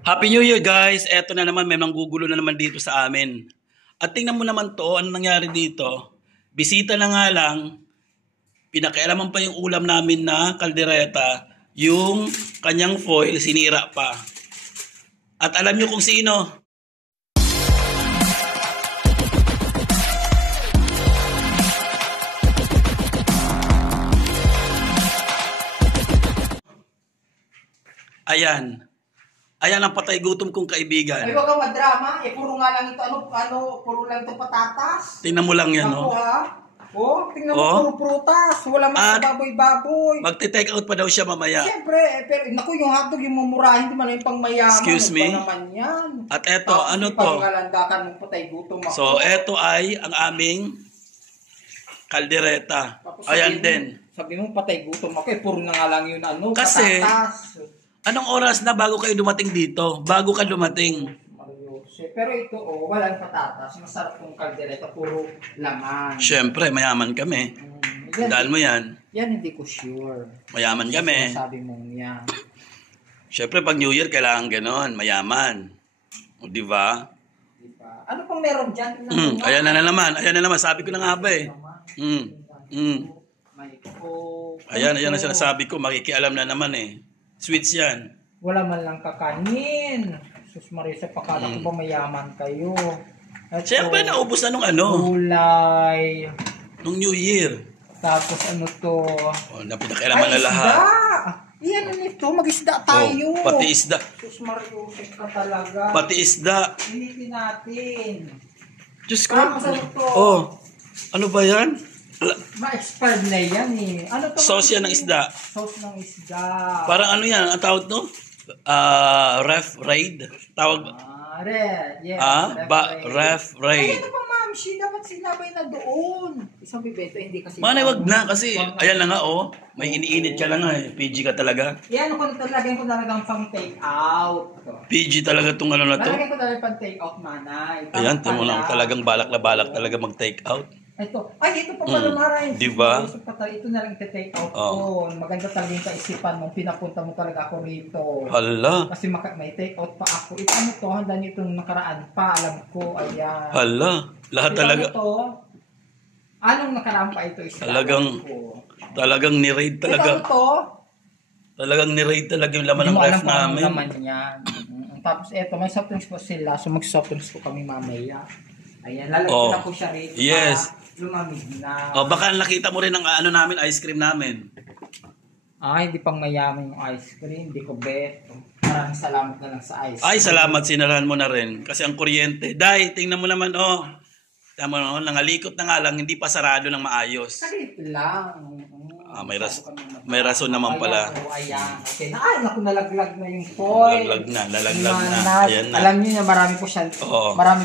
Happy New Year guys! Eto na naman, may manggugulo na naman dito sa amin. At tingnan mo naman to, ano nangyari dito? Bisita na nga lang, pinakialaman pa yung ulam namin na kaldereta, yung kanyang foil sinira pa. At alam nyo kung sino? Ayan. Ayan ang patay gutom kong kaibigan. Ay, wag kang madrama. Puro nga lang ito. Puro lang ito patatas. Tingnan mo lang yan, Ako, no? ha? Tingnan mo, puro prutas. Wala mga baboy-baboy. Magte-take out pa daw siya mamaya. Siyempre, pero naku, yung hotdog, yung mamurahin, di man yung pangmayaman. Excuse me? Naman yan. At eto, ano to? Pangalandakan ng patay gutom ako. So, eto ay ang aming kaldereta. Tapos Ayan din. Sabi mo, patay gutom ako. Puro na nga lang yun, Kasi, patatas. Anong oras na bago kayo dumating dito? Bago ka dumating. Pero ito, walang patatas. Masarap tong kaldereta. Puro laman. Siyempre, mayaman kami. Dahil mo yan. Yan, hindi ko sure. Mayaman kami. Sabi mo yan. Siyempre, pag New Year, kailangan ganon. Mayaman. O, di ba? Diba? Ano pang meron dyan? Ayan na naman. Ayan na naman. Sabi ko na nga ba eh. Ayan na sinasabi ko. Makikialam na naman eh. Sweets yan. Wala man lang kakanin. Sus Marisa, pakala ko ba mayaman kayo? Siyempre, naubos na nung ano. Gulay. Nung New Year. Tapos ano to? Napinakialaman na lahat. Iyan na nito. Mag-isda tayo. Pati isda. Sus Marisa ka talaga. Pati isda. Initin natin. Diyos ko. To? Ano ba yan? Ma-expired na yan eh. Ano to? Sauce yan ng isda. Sauce ng isda. Parang ano yan? Ang tawag no? Ref raid. Tawag. Red. Yes. Ref raid. Ay, ano pa ma'am? Dapat sinabay na doon. Isang bibento, hindi kasi. Manay, wag na kasi. Ayan na nga may iniinit ka lang PG ka talaga. Yan, kung talagyan ko talagang pang take out. PG talaga tong ano na to. Talagyan ko talagang pang take out, manay. Ayan, tamo lang talagang balak na balak talaga mag take out. Ito pa pala maray. Diba? Ito na lang take out ko. Maganda talaga yung kaisipan mo. Pinapunta mo talaga ako rito. Hala. Kasi may take out pa ako. Ito ano to, handa nyo itong nakaraan pa. Alam ko, ayan. Hala. Lahat ito talaga. Ito, anong nakaraan pa ito? Talagang ni-raid talaga. Ito to? Talagang ni-raid talaga yung laman ng ref namin. Laman yan. Tapos ito, may soft drinks po sila. So mag-soft drinks po kami mamaya. Ayan, lalagyan na po siya rito. Yes. Lumamig na. Baka nakita mo rin ang namin, ice cream namin. Hindi pang mayaman yung ice cream. Hindi ko bet. Maraming salamat na lang sa ice cream. Ay, salamat. Sinarahan mo na rin. Kasi ang kuryente. Dahil, tingnan mo naman, tama mo, nangalikot na nga lang, hindi pa sarado ng maayos. Salit lang. May rason naman pala. Ayan. Okay na. Naku, nalaglag na yung foil. Lalaglag na. Ayan na. Alam niyo na, marami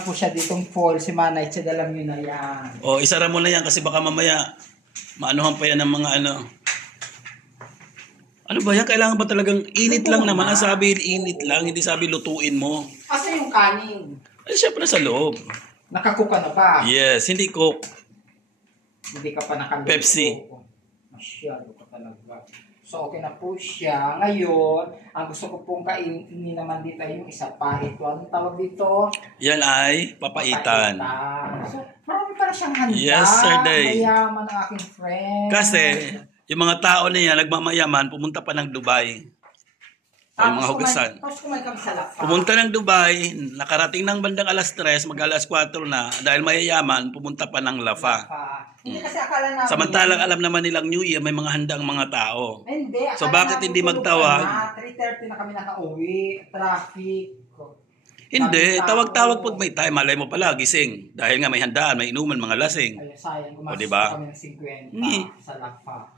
po siya ditong foil. Si Manay, alam niyo na yan. Isara mo na yan kasi baka mamaya, maanuhan pa yan ng mga ano. Ano ba yan? Kailangan ba talagang init lang naman? Ang sabi, init lang. Hindi sabi, lutuin mo. Asa yung kanin? Ay, syempre sa loob. Nakakuka na ba? Yes, hindi Coke. Hindi ka pa nakaluto. Pepsi. Masyado ka talaga. So, okay na po siya. Ngayon, ang gusto ko pong kainin naman dito ay yung isa pa. Ito, anong tawag dito? Yan ay papaitan. So, marami para siyang handa. Yesterday. Mayaman ang aking friend. Kasi, yung mga tao niya, nagmamayaman, pumunta pa ng Dubai. Yung mga hugasan. Pumunta ng Dubai, nakarating ng bandang alas 3, mag-alas 4 na, dahil mayayaman, pumunta pa ng Lafa. Hindi kasi akala namin. Samantalang alam naman nilang New Year, may mga handang mga tao. Hindi. So bakit hindi magtawag? 3:30 na kami nakauwi, traffic. Hindi, tawag-tawag pag may time. Malay mo pala, gising. Dahil nga may handaan, may inuman, mga lasing. Ay, sayang, gumastos diba? kami ng 50 sa Lafa.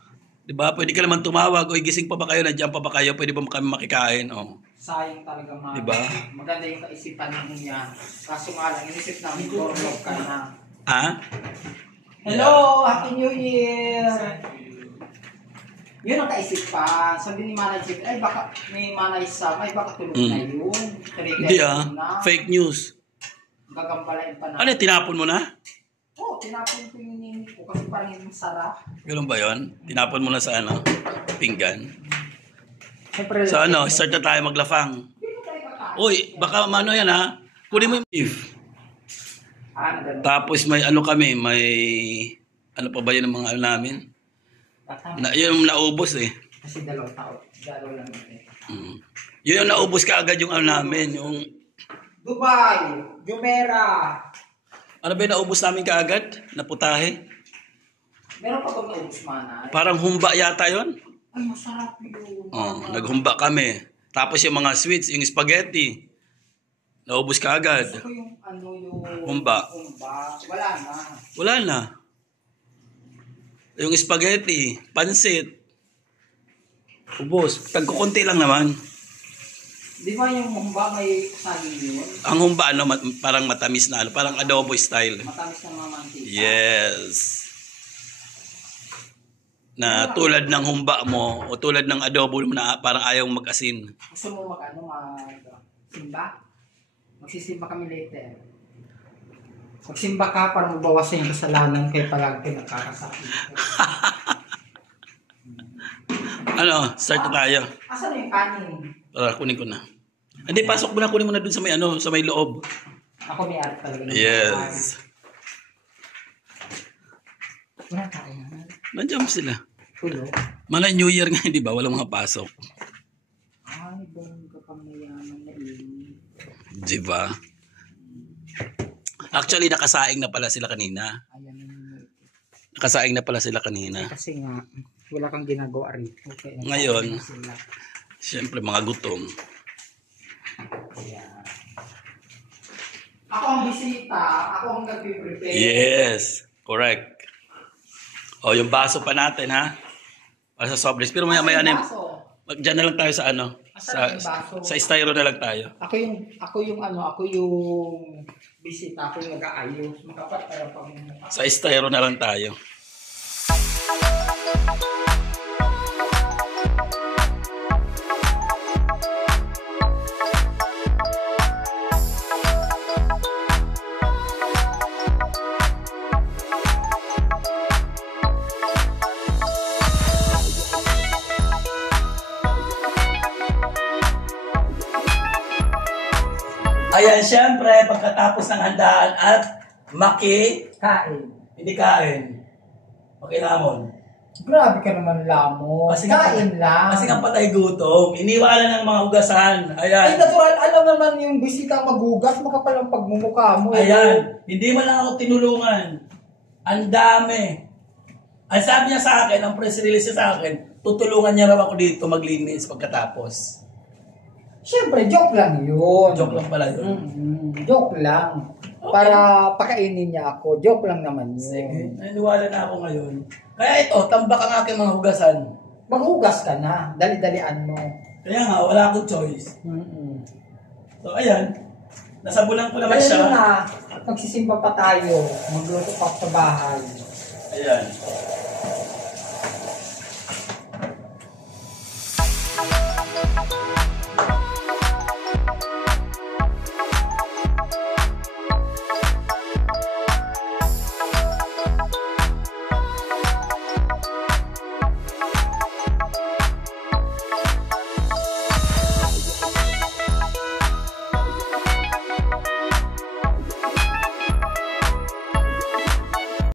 Diba? Pwede ka naman tumawag. Oy, gising pa ba kayo? Nandiyan pa ba kayo? Pwede ba kami makikain? Sayang talaga mga. Diba? Maganda yung kaisipan niya. Kaso nga lang, inisip namin, dorlog ka na. Hello! Happy New Year! Yun ang kaisipan. Sabi ni Manay Jim, baka may Manay Sam, baka tulog na yun. Hindi fake news. Gagambalain pa na. Ano, tinapon mo na? Tinapon ko yung nini ko kasi parang yung sarap. Ganun ba yun? Tinapon mo na sa pinggan? Siyempre, So start na tayo maglafang. Uy, baka ano yan ha. Kunin mo yung beef. Ganun. Tapos may ano kami, may ano pa ba yun ang mga ano namin? Yun yung naubos eh. Kasi dalawang tao. Dalaw lang eh. Yun yung naubos ka agad yung ano namin, yung... Dubai, Jumeirah. Ano ba yung naubos namin kaagad? Naputahe? Meron pa bang naubos, Manay? Parang humba yata yun. Ay, masarap yun. Naghumba kami. Tapos yung mga sweets, yung spaghetti. Naubos ka agad. Gusto ko yung ano yung... Humba. Wala na. Wala na. Yung spaghetti, pansit. Ubos. Tagkukunti lang naman. Di ba yung humba may saging yun? Ang humba, ano, parang matamis na, ano, parang adobo style. Matamis na mga mantika. Yes. Na tulad ng humba mo, o tulad ng adobo mo na parang ayaw mag-asin. Gusto mo simba? Magsisimba kami later. Magsimba ka para mabawasan yung kasalanan kay palagi nagkakasakit. Ano, start na tayo. Asan na yung kanin? Kunin ko na. Hindi, pasok mo na, kunin mo na dun sa may ano, sa may loob. Ako may art talaga. Yes. Wala tayo na. Nandiyan sila. Tulo. Malay New Year nga, di ba? Walang mga pasok. Ay, bongga pang mayaman na Di ba? Actually, nakasaing na pala sila kanina. Ayan na. Nakasaing na pala sila kanina. Kasi nga, wala kang ginagawa rin. Okay, ngayon, siyempre mga gutom. Yeah. Ako ang bisita, ako ang nag-prepare. Yes, correct. O, yung baso pa natin, ha? Para sa soft drinks. Pero maya-maya na dyan na lang tayo sa ano. Sa styro na lang tayo. Ako yung bisita, ako yung nag-aayos. Makapat tayo pang... Sa styro na lang tayo. Ayan, syempre, pagkatapos ng handaan at Kain. hindi kain. Makinamon. Grabe ka naman, Lamo. Kain lang. Kasi nga patay gutom. Iniwanan ng mga hugasan. Ayan. Ay, natural. Alam naman yung bisita maghugas. Makapal ang pagmumukha mo. Ayan. Hindi mo lang ako tinulungan. Ang dami. Ang sabi niya sa akin, ang press release niya sa akin, tutulungan niya raw ako dito maglinis pagkatapos. Siyempre, joke lang yun. Joke lang pala yun. Joke lang. Okay. Para pakainin niya ako. Joke lang naman yun. Sige. Naniwala na ako ngayon. Kaya ito, tambak ang aking mga hugasan. Maghugas ka na. Dali-dalian mo. Kaya nga, wala akong choice. So, ayan. Nasabunan ko naman siya. Na, magsisimba pa tayo. Magluto pa sa bahay. Ayan.